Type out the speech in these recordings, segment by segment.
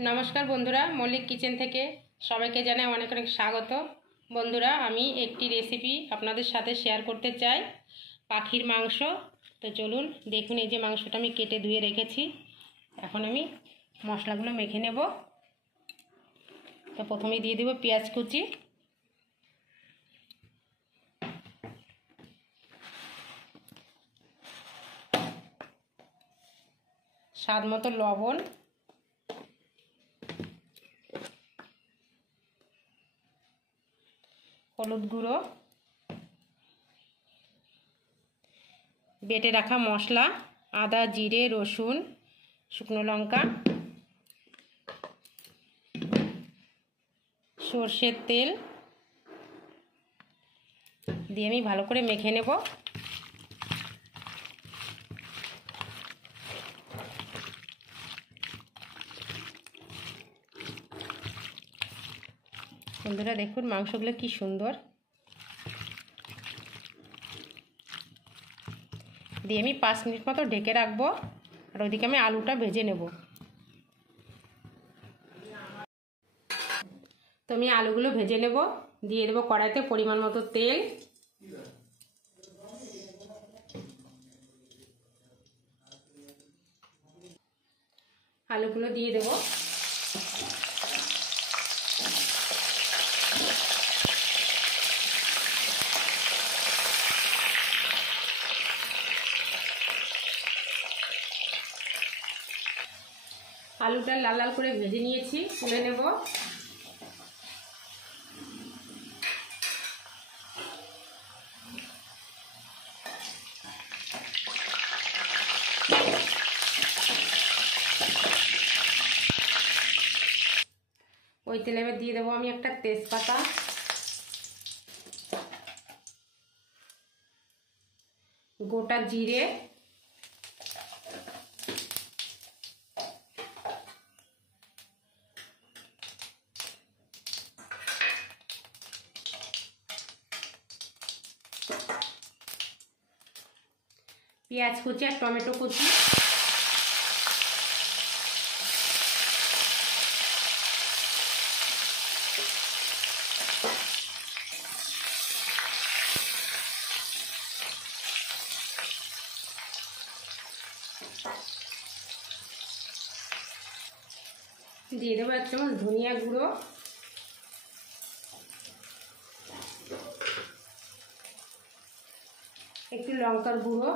नमस्कार बंधुरा मल्लिक किचेन थेके सबाइके जानाई अनेक अनेक स्वागत। बंधुरा आमी एकटी रेसिपि आपनादेर साथे शेयर करते चाई, पाखिर मांस। तो चलुन देखुन एई जे मांसटा आमी केटे धुए रेखेछि। एखन आमी मशलागुलो मेखे नेब। तो प्रथमे दिए देब पेঁয়াজ कुचि, स्वाद मतो लवण, हलुद गुঁড়ো, बेटे रखा मशला आदा जिरे रसुन शुकनो लंका सर्षेर तेल दिए आमी भालो करे मेखे नेब। बंधुरा देखुन मांसगुलो कि सुंदर दिए आमी 5 मिनट मतो ढेके राखबो और ओइदिके आमी आलूटा भेजे नेब। तो आमी आलूगुलो भेजे नेब। दिए देब कड़ाइते परिमाण मतो तेल, आलूगुलो दिए देब। आलूटा लाल लाल करे भेजे निয়েছি, তুলে নেব। ওই তেলে এবার দিয়ে দেব আমি একটা তেজপাতা, গোটা জিরে, পেঁয়াজ কুচি আর টমেটো কুচি, দিয়ে দেবো 1 চামচ ধনিয়া গুঁড়ো, একটু লঙ্কার গুঁড়ো,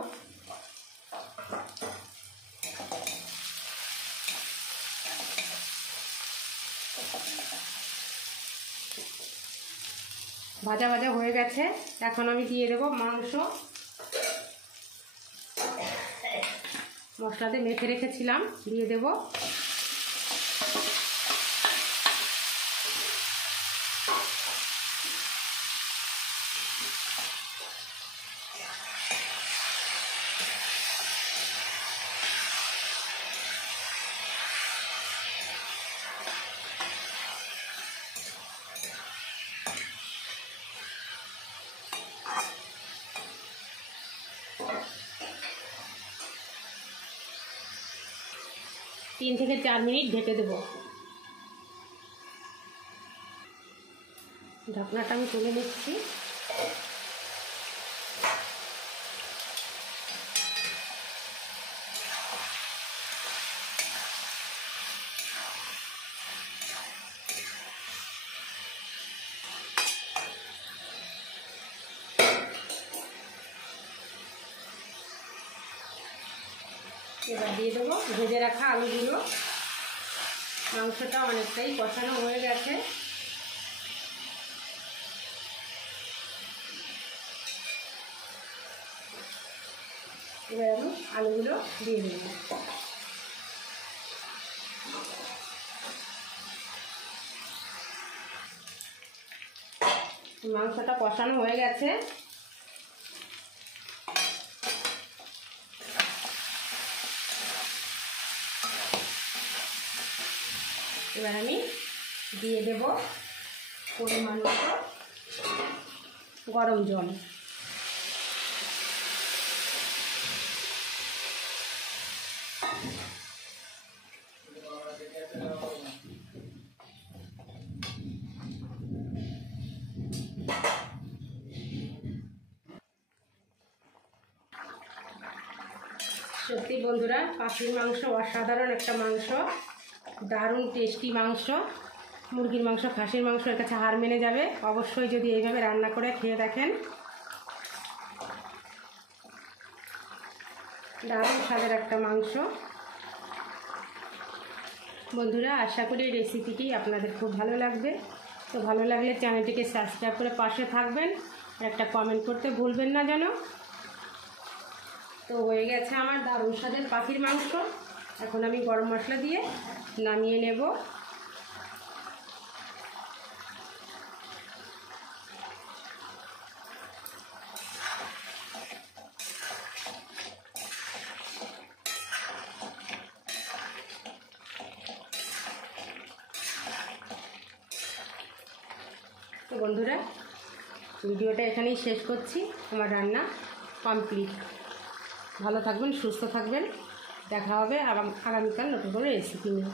ভাজা ভাজা হয়ে গেছে। এখন আমি দিয়ে দেব মাংস। মশলাতে মেখে রেখেছিলাম, দিয়ে দেব। तीन থেকে 4 মিনিট ঢেকে দেব। ঢাকনাটা আমি তুলে নিচ্ছি। এবার দিয়ে দেবো ভেজে রাখা আলুগুলো। মাংসটা অনেকটাই কষানো হয়ে গেছে। এবার আমি আলুগুলো দিয়ে দেব। মাংসটা কষানো হয়ে গেছে। এবার আমি দিয়ে দেব পরিমাণ মতো গরম জল। বন্ধুরা, পাখির মাংস অসাধারণ একটা মাংস, দারুণ টেস্টি মাংস। মুরগির মাংস, খাসির মাংস এর কাছে হার মেনে যাবে। অবশ্যই যদি এইভাবে রান্না করে খেয়ে দেখেন, দারুণ স্বাদের একটা মাংস। বন্ধুরা, আশা করি এই রেসিপিটি আপনাদের খুব ভালো লাগবে। তো ভালো লাগলে চ্যানেলটিকে সাবস্ক্রাইব করে পাশে থাকবেন, আর একটা কমেন্ট করতে ভুলবেন না যেন। তো হয়ে গেছে আমার দারুণ স্বাদের পাখির মাংস। এখন আমি গরম মশলা দিয়ে নামিয়ে নেব। তো বন্ধুরা, ভিডিওটা এখানেই শেষ করছি। আমার রান্না কমপ্লিট। ভালো থাকবেন, সুস্থ থাকবেন। দেখা হবে আগামীকাল নতুন করে রেসিপি নিয়ে।